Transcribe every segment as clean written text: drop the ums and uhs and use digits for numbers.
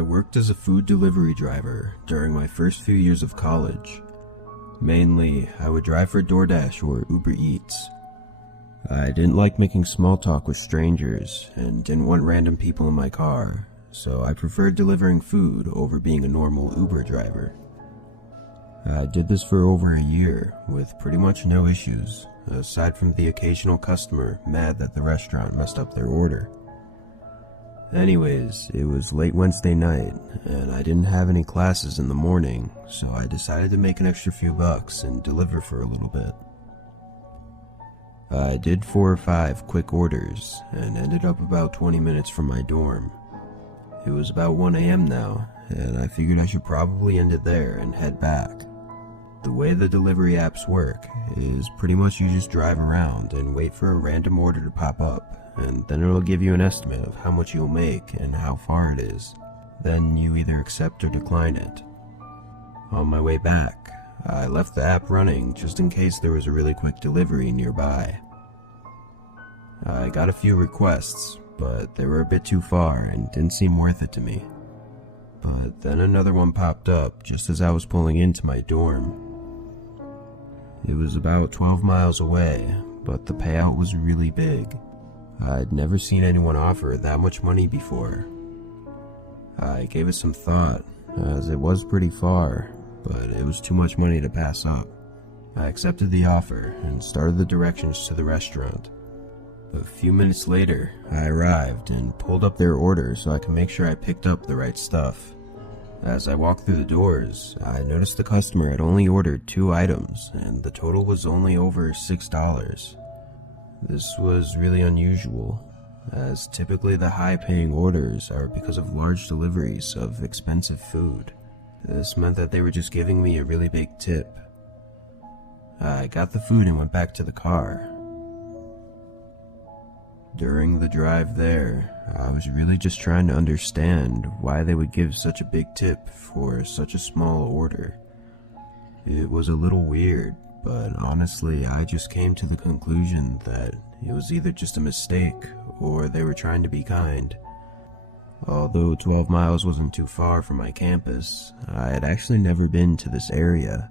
I worked as a food delivery driver during my first few years of college. Mainly, I would drive for DoorDash or Uber Eats. I didn't like making small talk with strangers and didn't want random people in my car, so I preferred delivering food over being a normal Uber driver. I did this for over a year with pretty much no issues, aside from the occasional customer mad that the restaurant messed up their order. Anyways, it was late Wednesday night, and I didn't have any classes in the morning, so I decided to make an extra few bucks and deliver for a little bit. I did 4 or 5 quick orders, and ended up about 20 minutes from my dorm. It was about 1 AM now, and I figured I should probably end it there and head back. The way the delivery apps work is pretty much you just drive around and wait for a random order to pop up, and then it'll give you an estimate of how much you'll make and how far it is. Then you either accept or decline it. On my way back, I left the app running just in case there was a really quick delivery nearby. I got a few requests, but they were a bit too far and didn't seem worth it to me. But then another one popped up just as I was pulling into my dorm. It was about 12 miles away, but the payout was really big. I'd never seen anyone offer that much money before. I gave it some thought, as it was pretty far, but it was too much money to pass up. I accepted the offer and started the directions to the restaurant. A few minutes later, I arrived and pulled up their order so I could make sure I picked up the right stuff. As I walked through the doors, I noticed the customer had only ordered 2 items, and the total was only over $6. This was really unusual, as typically the high-paying orders are because of large deliveries of expensive food. This meant that they were just giving me a really big tip. I got the food and went back to the car. During the drive there, I was really just trying to understand why they would give such a big tip for such a small order. It was a little weird, but honestly, I just came to the conclusion that it was either just a mistake or they were trying to be kind. Although 12 miles wasn't too far from my campus, I had actually never been to this area.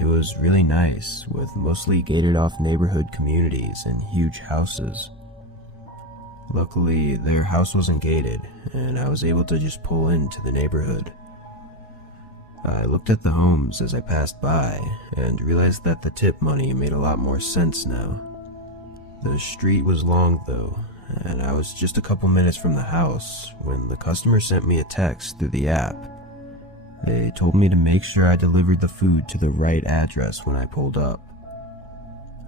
It was really nice, with mostly gated off neighborhood communities and huge houses. Luckily, their house wasn't gated, and I was able to just pull into the neighborhood. I looked at the homes as I passed by, and realized that the tip money made a lot more sense now. The street was long though, and I was just a couple minutes from the house when the customer sent me a text through the app. They told me to make sure I delivered the food to the right address when I pulled up.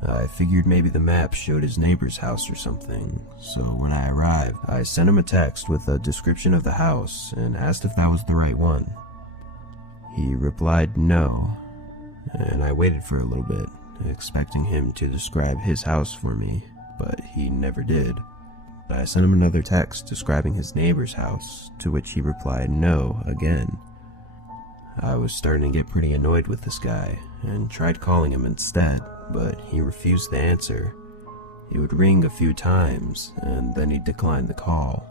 I figured maybe the map showed his neighbor's house or something, so when I arrived, I sent him a text with a description of the house and asked if that was the right one. He replied no, and I waited for a little bit, expecting him to describe his house for me, but he never did. I sent him another text describing his neighbor's house, to which he replied no again. I was starting to get pretty annoyed with this guy, and tried calling him instead, but he refused to answer. He would ring a few times, and then he'd decline the call.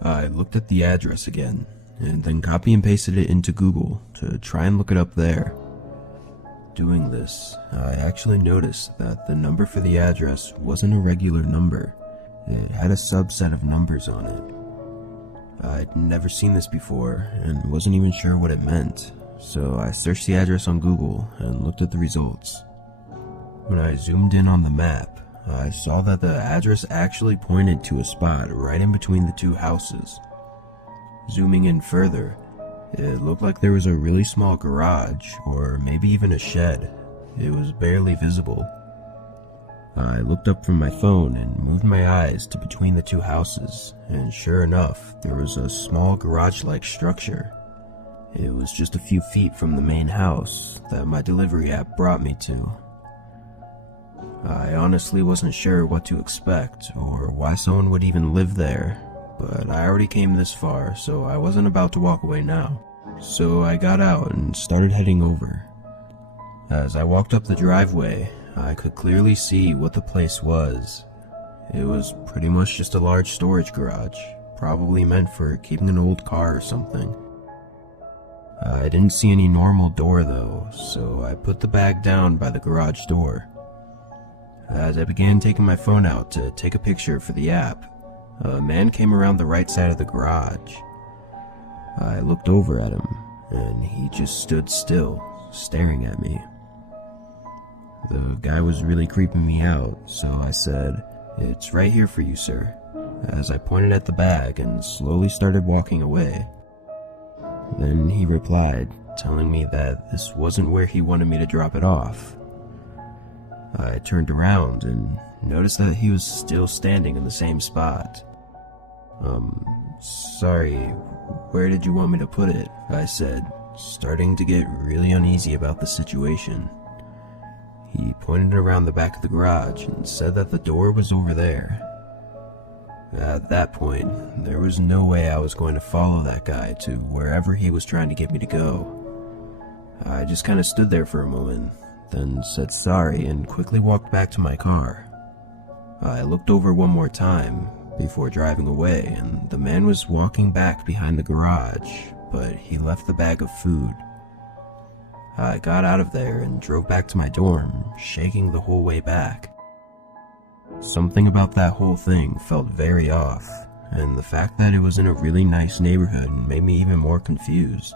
I looked at the address again, and then copy and pasted it into Google to try and look it up there. Doing this, I actually noticed that the number for the address wasn't a regular number. It had a subset of numbers on it. I'd never seen this before, and wasn't even sure what it meant, so I searched the address on Google and looked at the results. When I zoomed in on the map, I saw that the address actually pointed to a spot right in between the 2 houses. Zooming in further, it looked like there was a really small garage, or maybe even a shed. It was barely visible. I looked up from my phone and moved my eyes to between the 2 houses, and sure enough, there was a small garage-like structure. It was just a few feet from the main house that my delivery app brought me to. I honestly wasn't sure what to expect, or why someone would even live there, but I already came this far, so I wasn't about to walk away now. So I got out and started heading over. As I walked up the driveway, I could clearly see what the place was. It was pretty much just a large storage garage, probably meant for keeping an old car or something. I didn't see any normal door though, so I put the bag down by the garage door. As I began taking my phone out to take a picture for the app, a man came around the right side of the garage. I looked over at him, and he just stood still, staring at me. The guy was really creeping me out, so I said, "It's right here for you, sir," as I pointed at the bag and slowly started walking away. Then he replied, telling me that this wasn't where he wanted me to drop it off. I turned around and noticed that he was still standing in the same spot. Sorry, where did you want me to put it?" I said, starting to get really uneasy about the situation. He pointed around the back of the garage and said that the door was over there. At that point, there was no way I was going to follow that guy to wherever he was trying to get me to go. I just kind of stood there for a moment, then said sorry and quickly walked back to my car. I looked over one more time before driving away, and the man was walking back behind the garage, but he left the bag of food. I got out of there and drove back to my dorm, shaking the whole way back. Something about that whole thing felt very off, and the fact that it was in a really nice neighborhood made me even more confused.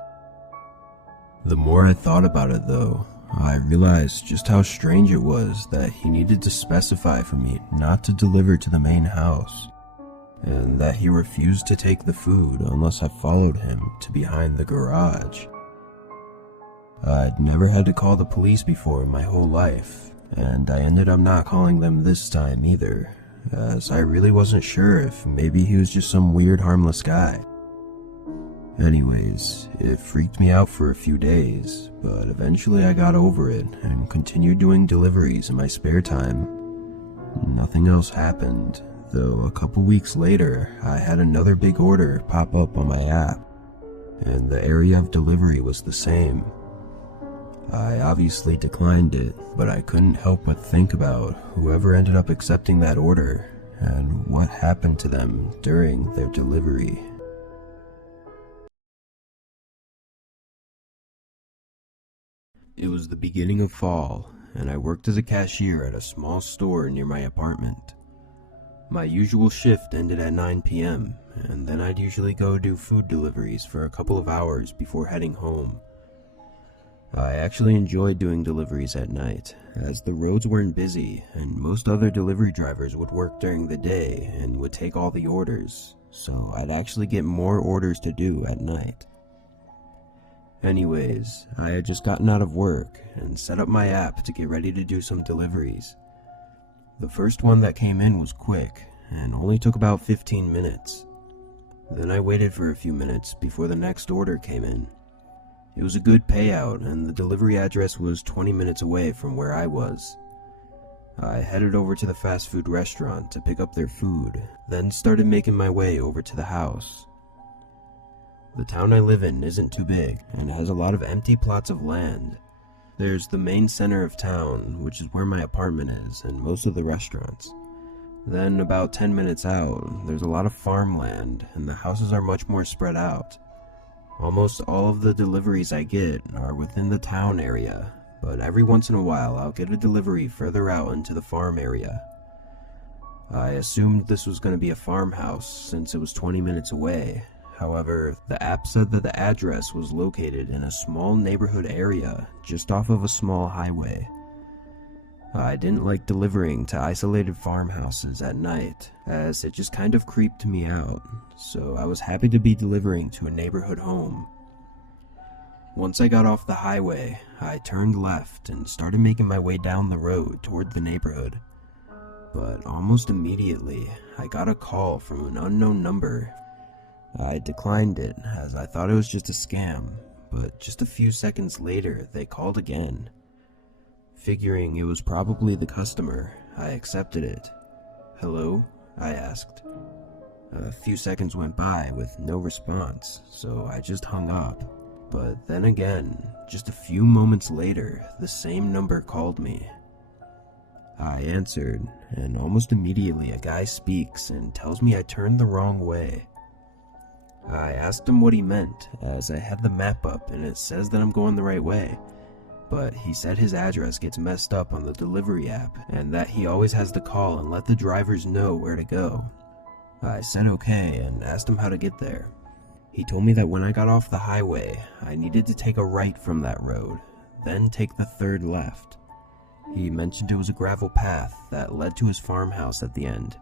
The more I thought about it though, I realized just how strange it was that he needed to specify for me not to deliver to the main house, and that he refused to take the food unless I followed him to behind the garage. I'd never had to call the police before in my whole life, and I ended up not calling them this time either, as I really wasn't sure if maybe he was just some weird harmless guy. Anyways, it freaked me out for a few days, but eventually I got over it and continued doing deliveries in my spare time. Nothing else happened, though a couple weeks later I had another big order pop up on my app, and the area of delivery was the same. I obviously declined it, but I couldn't help but think about whoever ended up accepting that order and what happened to them during their delivery. It was the beginning of fall, and I worked as a cashier at a small store near my apartment. My usual shift ended at 9 p.m., and then I'd usually go do food deliveries for a couple of hours before heading home. I actually enjoyed doing deliveries at night, as the roads weren't busy and most other delivery drivers would work during the day and would take all the orders, so I'd actually get more orders to do at night. Anyways, I had just gotten out of work and set up my app to get ready to do some deliveries. The first one that came in was quick and only took about 15 minutes. Then I waited for a few minutes before the next order came in. It was a good payout, and the delivery address was 20 minutes away from where I was. I headed over to the fast food restaurant to pick up their food, then started making my way over to the house. The town I live in isn't too big, and has a lot of empty plots of land. There's the main center of town, which is where my apartment is, and most of the restaurants. Then, about 10 minutes out, there's a lot of farmland, and the houses are much more spread out. Almost all of the deliveries I get are within the town area, but every once in a while I'll get a delivery further out into the farm area. I assumed this was going to be a farmhouse since it was 20 minutes away. However, the app said that the address was located in a small neighborhood area just off of a small highway. I didn't like delivering to isolated farmhouses at night, as it just kind of creeped me out, so I was happy to be delivering to a neighborhood home. Once I got off the highway, I turned left and started making my way down the road toward the neighborhood. But almost immediately, I got a call from an unknown number. I declined it, as I thought it was just a scam, but just a few seconds later, they called again. Figuring it was probably the customer, I accepted it. "Hello?" I asked. A few seconds went by with no response, so I just hung up. But then again, just a few moments later, the same number called me. I answered, and almost immediately a guy speaks and tells me I turned the wrong way. I asked him what he meant, as I had the map up and it says that I'm going the right way, but he said his address gets messed up on the delivery app and that he always has to call and let the drivers know where to go. I said okay and asked him how to get there. He told me that when I got off the highway, I needed to take a right from that road, then take the third left. He mentioned it was a gravel path that led to his farmhouse at the end.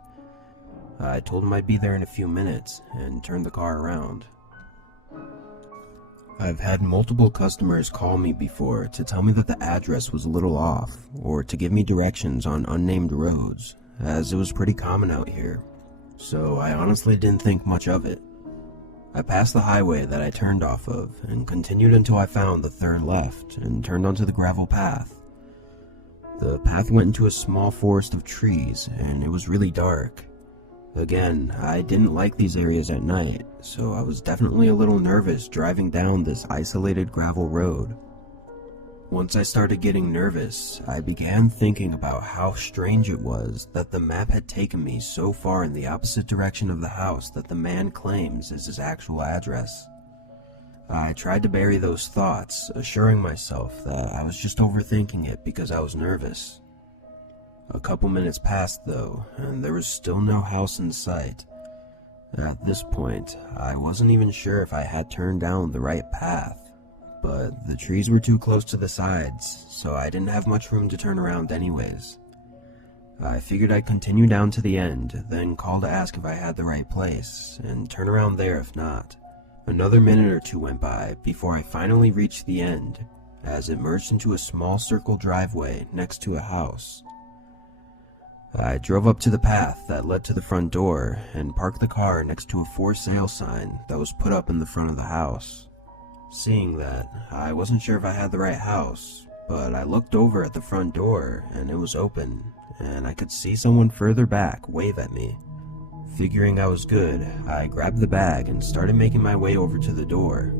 I told him I'd be there in a few minutes and turned the car around. I've had multiple customers call me before to tell me that the address was a little off, or to give me directions on unnamed roads, as it was pretty common out here, so I honestly didn't think much of it. I passed the highway that I turned off of and continued until I found the third left and turned onto the gravel path. The path went into a small forest of trees and it was really dark. Again, I didn't like these areas at night, so I was definitely a little nervous driving down this isolated gravel road. Once I started getting nervous, I began thinking about how strange it was that the map had taken me so far in the opposite direction of the house that the man claims is his actual address. I tried to bury those thoughts, assuring myself that I was just overthinking it because I was nervous. A couple minutes passed though, and there was still no house in sight. At this point, I wasn't even sure if I had turned down the right path, but the trees were too close to the sides, so I didn't have much room to turn around anyways. I figured I'd continue down to the end, then call to ask if I had the right place, and turn around there if not. Another minute or two went by before I finally reached the end, as it merged into a small circle driveway next to a house. I drove up to the path that led to the front door and parked the car next to a for sale sign that was put up in the front of the house. Seeing that, I wasn't sure if I had the right house, but I looked over at the front door and it was open, and I could see someone further back wave at me. Figuring I was good, I grabbed the bag and started making my way over to the door.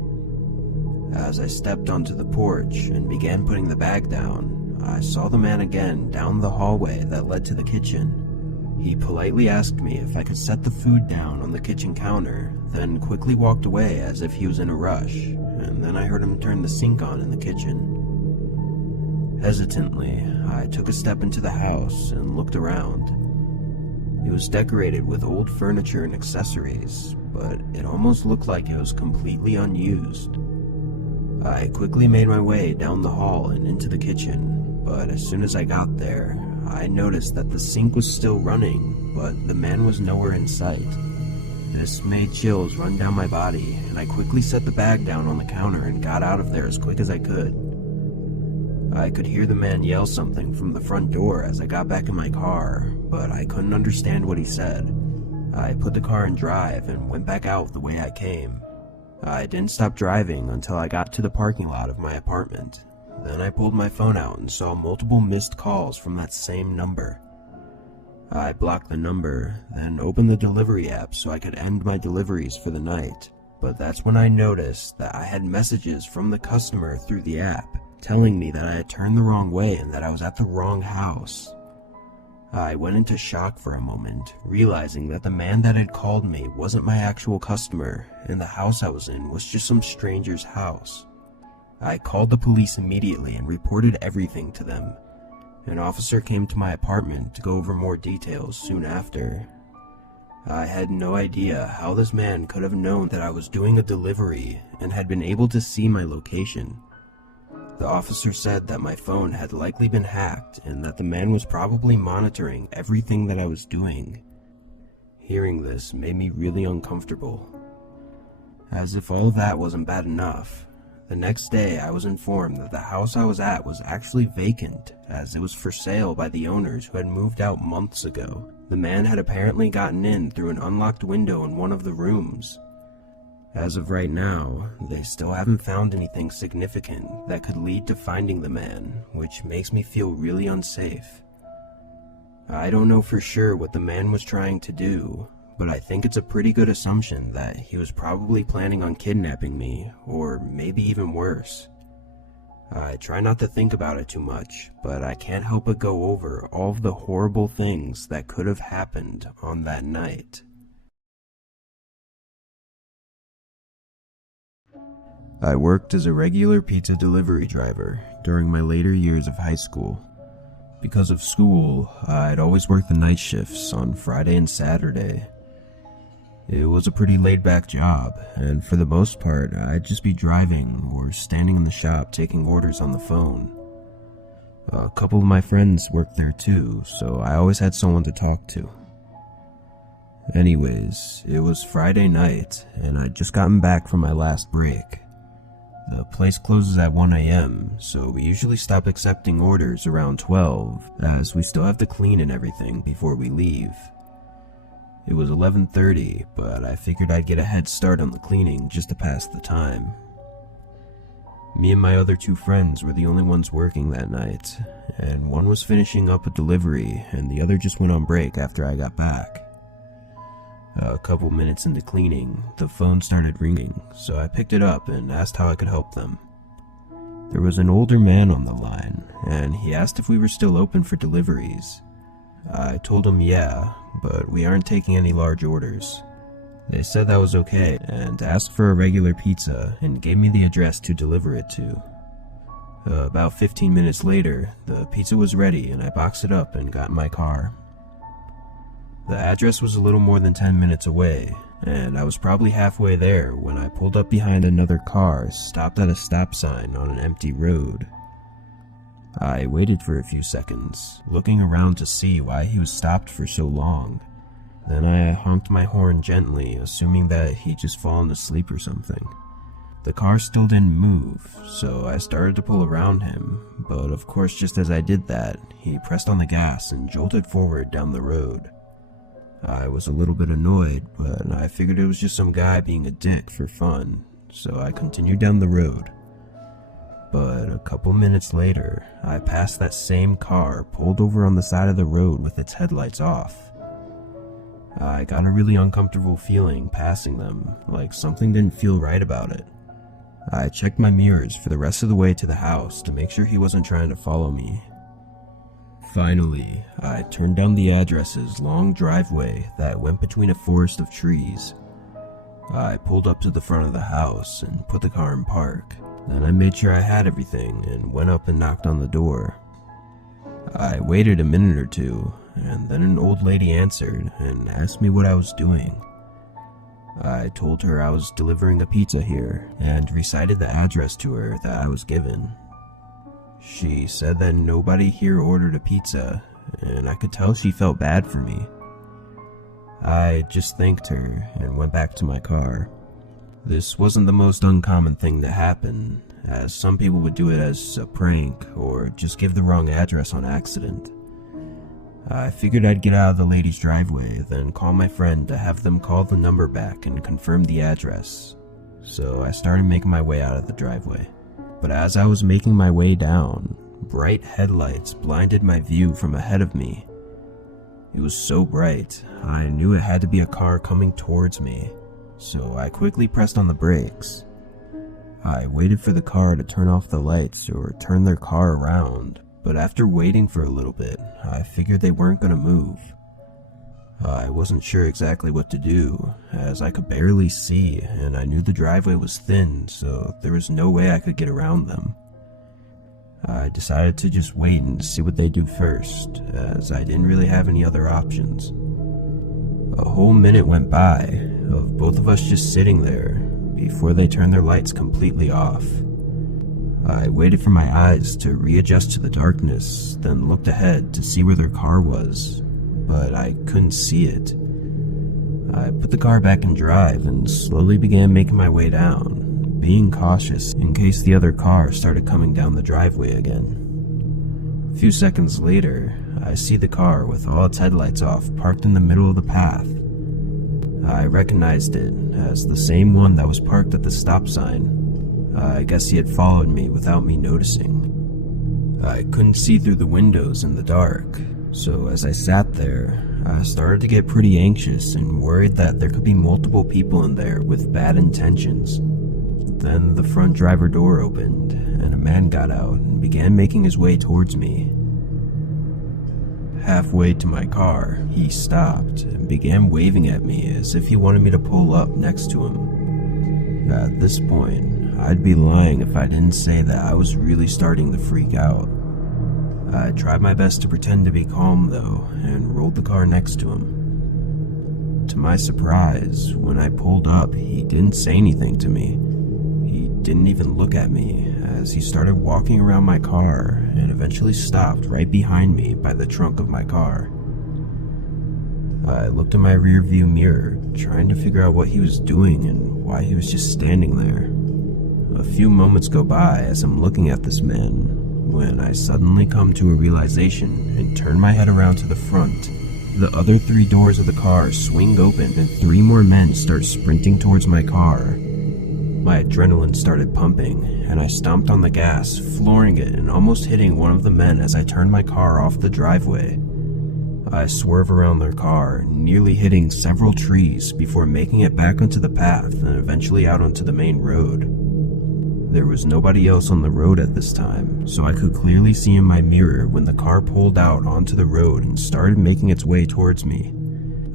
As I stepped onto the porch and began putting the bag down, I saw the man again down the hallway that led to the kitchen. He politely asked me if I could set the food down on the kitchen counter, then quickly walked away as if he was in a rush, and then I heard him turn the sink on in the kitchen. Hesitantly, I took a step into the house and looked around. It was decorated with old furniture and accessories, but it almost looked like it was completely unused. I quickly made my way down the hall and into the kitchen, but as soon as I got there, I noticed that the sink was still running, but the man was nowhere in sight. This made chills run down my body, and I quickly set the bag down on the counter and got out of there as quick as I could. I could hear the man yell something from the front door as I got back in my car, but I couldn't understand what he said. I put the car in drive and went back out the way I came. I didn't stop driving until I got to the parking lot of my apartment. Then I pulled my phone out and saw multiple missed calls from that same number. I blocked the number, then opened the delivery app so I could end my deliveries for the night. But that's when I noticed that I had messages from the customer through the app, telling me that I had turned the wrong way and that I was at the wrong house. I went into shock for a moment, realizing that the man that had called me wasn't my actual customer, and the house I was in was just some stranger's house. I called the police immediately and reported everything to them. An officer came to my apartment to go over more details soon after. I had no idea how this man could have known that I was doing a delivery and had been able to see my location. The officer said that my phone had likely been hacked and that the man was probably monitoring everything that I was doing. Hearing this made me really uncomfortable. As if all of that wasn't bad enough, the next day I was informed that the house I was at was actually vacant, as it was for sale by the owners who had moved out months ago. The man had apparently gotten in through an unlocked window in one of the rooms. As of right now, they still haven't found anything significant that could lead to finding the man, which makes me feel really unsafe. I don't know for sure what the man was trying to do, but I think it's a pretty good assumption that he was probably planning on kidnapping me, or maybe even worse. I try not to think about it too much, but I can't help but go over all of the horrible things that could have happened on that night. I worked as a regular pizza delivery driver during my later years of high school. Because of school, I'd always work the night shifts on Friday and Saturday. It was a pretty laid-back job, and for the most part, I'd just be driving or standing in the shop taking orders on the phone. A couple of my friends worked there too, so I always had someone to talk to. Anyways, it was Friday night, and I'd just gotten back from my last break. The place closes at 1 a.m., so we usually stop accepting orders around 12, as we still have to clean and everything before we leave. It was 11:30, but I figured I'd get a head start on the cleaning just to pass the time. Me and my other two friends were the only ones working that night, and one was finishing up a delivery and the other just went on break after I got back. A couple minutes into cleaning, the phone started ringing, so I picked it up and asked how I could help them. There was an older man on the line, and he asked if we were still open for deliveries. I told him yeah, but we aren't taking any large orders. They said that was okay, and asked for a regular pizza and gave me the address to deliver it to. About 15 minutes later, the pizza was ready and I boxed it up and got in my car. The address was a little more than 10 minutes away, and I was probably halfway there when I pulled up behind another car stopped at a stop sign on an empty road. I waited for a few seconds, looking around to see why he was stopped for so long. Then I honked my horn gently, assuming that he'd just fallen asleep or something. The car still didn't move, so I started to pull around him, but of course just as I did that, he pressed on the gas and jolted forward down the road. I was a little bit annoyed, but I figured it was just some guy being a dick for fun, so I continued down the road. But a couple minutes later, I passed that same car pulled over on the side of the road with its headlights off. I got a really uncomfortable feeling passing them, like something didn't feel right about it. I checked my mirrors for the rest of the way to the house to make sure he wasn't trying to follow me. Finally, I turned down the address's long driveway that went between a forest of trees. I pulled up to the front of the house and put the car in park. Then I made sure I had everything and went up and knocked on the door. I waited a minute or two, and then an old lady answered and asked me what I was doing. I told her I was delivering a pizza here and recited the address to her that I was given. She said that nobody here ordered a pizza, and I could tell she felt bad for me. I just thanked her and went back to my car. This wasn't the most uncommon thing to happen, as some people would do it as a prank or just give the wrong address on accident. I figured I'd get out of the lady's driveway, then call my friend to have them call the number back and confirm the address. So I started making my way out of the driveway. But as I was making my way down, bright headlights blinded my view from ahead of me. It was so bright, I knew it had to be a car coming towards me, so I quickly pressed on the brakes. I waited for the car to turn off the lights or turn their car around, but after waiting for a little bit, I figured they weren't going to move. I wasn't sure exactly what to do, as I could barely see and I knew the driveway was thin, so there was no way I could get around them. I decided to just wait and see what they do first, as I didn't really have any other options. A whole minute went by of both of us just sitting there before they turned their lights completely off. I waited for my eyes to readjust to the darkness, then looked ahead to see where their car was, but I couldn't see it. I put the car back in drive and slowly began making my way down, being cautious in case the other car started coming down the driveway again. A few seconds later, I see the car with all its headlights off parked in the middle of the path. I recognized it as the same one that was parked at the stop sign. I guess he had followed me without me noticing. I couldn't see through the windows in the dark, so as I sat there, I started to get pretty anxious and worried that there could be multiple people in there with bad intentions. Then the front driver door opened, and a man got out and began making his way towards me. Halfway to my car, he stopped and began waving at me as if he wanted me to pull up next to him. At this point, I'd be lying if I didn't say that I was really starting to freak out. I tried my best to pretend to be calm though, and rolled the car next to him. To my surprise, when I pulled up, he didn't say anything to me. He didn't even look at me as he started walking around my car and eventually stopped right behind me by the trunk of my car. I looked in my rearview mirror, trying to figure out what he was doing and why he was just standing there. A few moments go by as I'm looking at this man, when I suddenly come to a realization and turn my head around to the front. The other 3 doors of the car swing open and 3 more men start sprinting towards my car. My adrenaline started pumping, and I stomped on the gas, flooring it and almost hitting one of the men as I turned my car off the driveway. I swerve around their car, nearly hitting several trees before making it back onto the path and eventually out onto the main road. There was nobody else on the road at this time, so I could clearly see in my mirror when the car pulled out onto the road and started making its way towards me.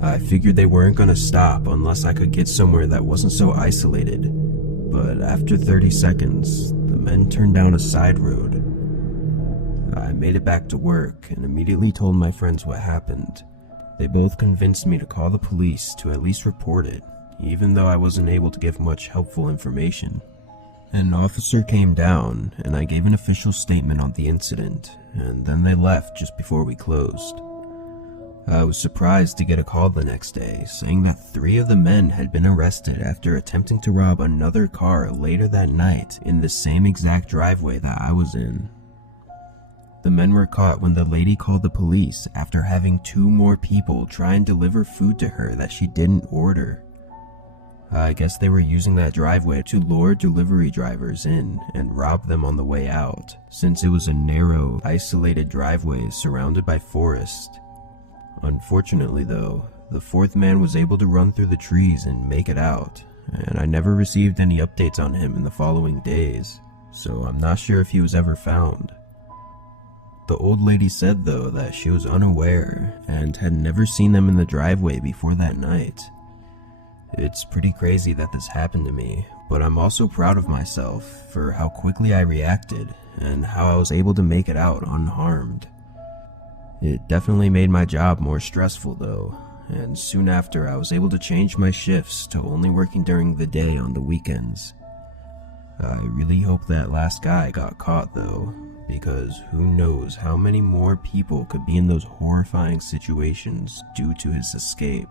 I figured they weren't going to stop unless I could get somewhere that wasn't so isolated, but after 30 seconds, the men turned down a side road. I made it back to work and immediately told my friends what happened. They both convinced me to call the police to at least report it, even though I wasn't able to give much helpful information. An officer came down, and I gave an official statement on the incident, and then they left just before we closed. I was surprised to get a call the next day saying that 3 of the men had been arrested after attempting to rob another car later that night in the same exact driveway that I was in. The men were caught when the lady called the police after having 2 more people try and deliver food to her that she didn't order. I guess they were using that driveway to lure delivery drivers in and rob them on the way out, since it was a narrow, isolated driveway surrounded by forest. Unfortunately though, the 4th man was able to run through the trees and make it out, and I never received any updates on him in the following days, so I'm not sure if he was ever found. The old lady said though that she was unaware and had never seen them in the driveway before that night. It's pretty crazy that this happened to me, but I'm also proud of myself for how quickly I reacted and how I was able to make it out unharmed. It definitely made my job more stressful though, and soon after I was able to change my shifts to only working during the day on the weekends. I really hope that last guy got caught though, because who knows how many more people could be in those horrifying situations due to his escape.